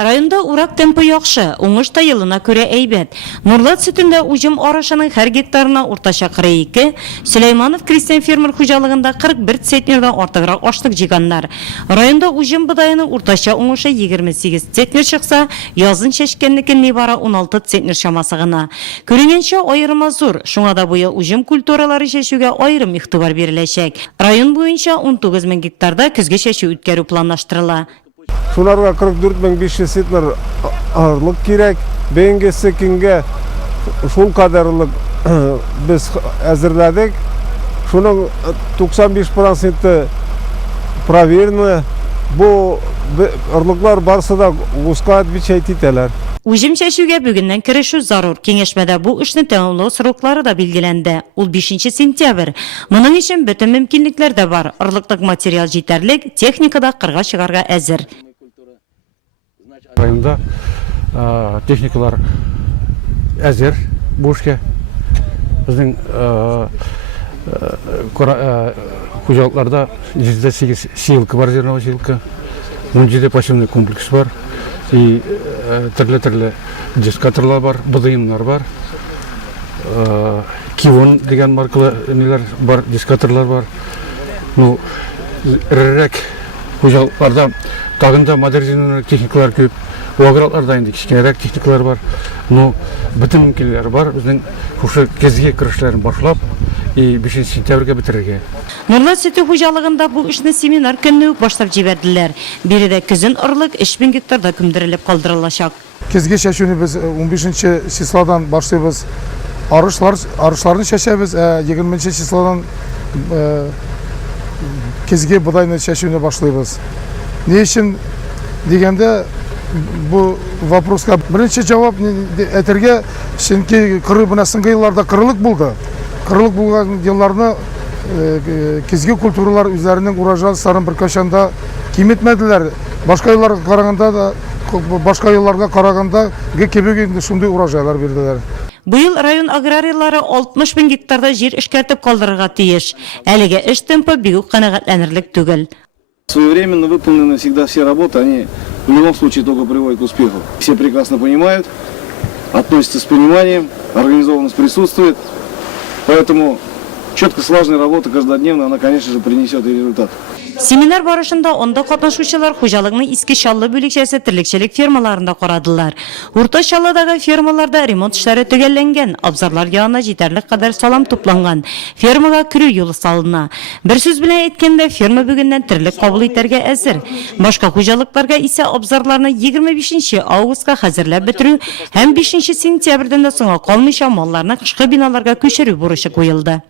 Rayonda urak tempo yaxşı, oңышта yılına göre әйбәт. Нурлат sütünde ucum arашының her gektarına ortaşa 42, Süleymanov Kristian Fermer хуҗалыгында 41 центнердан артыграк ашлык җыйганнар. Rayonda ucum budayının ortaşa oңышы 28 центнер чыкса, язын чәчкәннеке небары 16 центнер шамасы гына. Күренгәнчә аерма зур, шуңа да буя ucum культуралары чәчүгә аерым игътибар биреләчәк. Район буенча 19 мең гектарда көзгә чәчү үткәрү планлаштырыла. Шуларга 44.500 центнер арлык кирәк. Бәйгесе кингә шул кадарлык без әзерләдек. Шуның 95% проверено. Бу арлыклар барсы да уска отвечать итәләр. Уҗым чәчүгә бүгеннән керешү зарур. Киңәшмәдә бу эшне тәмамлау сроклары да билгеләнде. Ул 5 сентябрь. Моның өчен бөтен мөмкинлекләр дә бар. Орлыклык материал җитәрлек, техникада кырга чыгарга әзер. Районда техникалар әзер бу эшкә. Безнең хуҗалыкларда 8 силка бар, зерновая силка. 17 посевной комплекс бар. И төрле дискаторлар бар, быдыйымнар бар. Кивон деген маркалы нелер бар, дискаторлар бар. Ну, ререк хуҗалыкларда тагында модернизациялар техникалар көп. Аграрларда инде кичкенерәк техникалар бар. Ну, бөтен мөмкинлекләр бар. Безнең шушы кезге кирешләрен башлап, и 5 сентябрьгә бетерергә. Нурлат сөте хуҗалыгында бу эшне семинар көнне үк башлап җибәрделәр. Биредә көзен орлык 3000 гектарда күмдерелеп калдырылачак. Кезге чәчүне без 15 числодан башлыйбыз. Арышларны чәчәбез, 20 числодан кезге будайны чәчүне башлыйбыз. Ни өчен дигәндә бу вопроска беренче җавап әйтергә, чөнки кыры бына соңгы елларда кырылык булды. Кырылык булган елларны кезге культуралар үзләренең урожайлыкларын беркайчанда киметмәделәр. Башка елларга караганда да, башка елларга караганда кебек инде шундый урожайлар бирделәр. Быел район аграрийлары 60 000 гектарда җир эшкәртеп калдырырга тиеш. Әлегә эш темпы бик үк канәгатьләнерлек түгел. Своевременно выполнены всегда все работы, они в любом случае только приводят к успеху. Все прекрасно понимают, относятся с пониманием, организованность присутствует, поэтому четко слаженная работа каждодневно, она, конечно же, принесет и результат. Семинар барышында онда катнашучылар хуҗалыгының иске чаллы бүлекчәсе терлекчелек фермаларында карадылар. Урта Чаллыдагы фермаларда ремонт эшләре төгәлләнгән, абзарлар янына җитәрлек кадәр салам тупланган. Фермага керү юлы салына. Бер сүз белән әйткәндә, ферма бүгеннән терлек кабул итәргә әзер. Башка хуҗалыкларга исә абзарларны 25 августка хәзерләп бетерү һәм 5 сентябрьдән соңга калмыйча малларны кышкы биналарга күчерү бурычы куелды.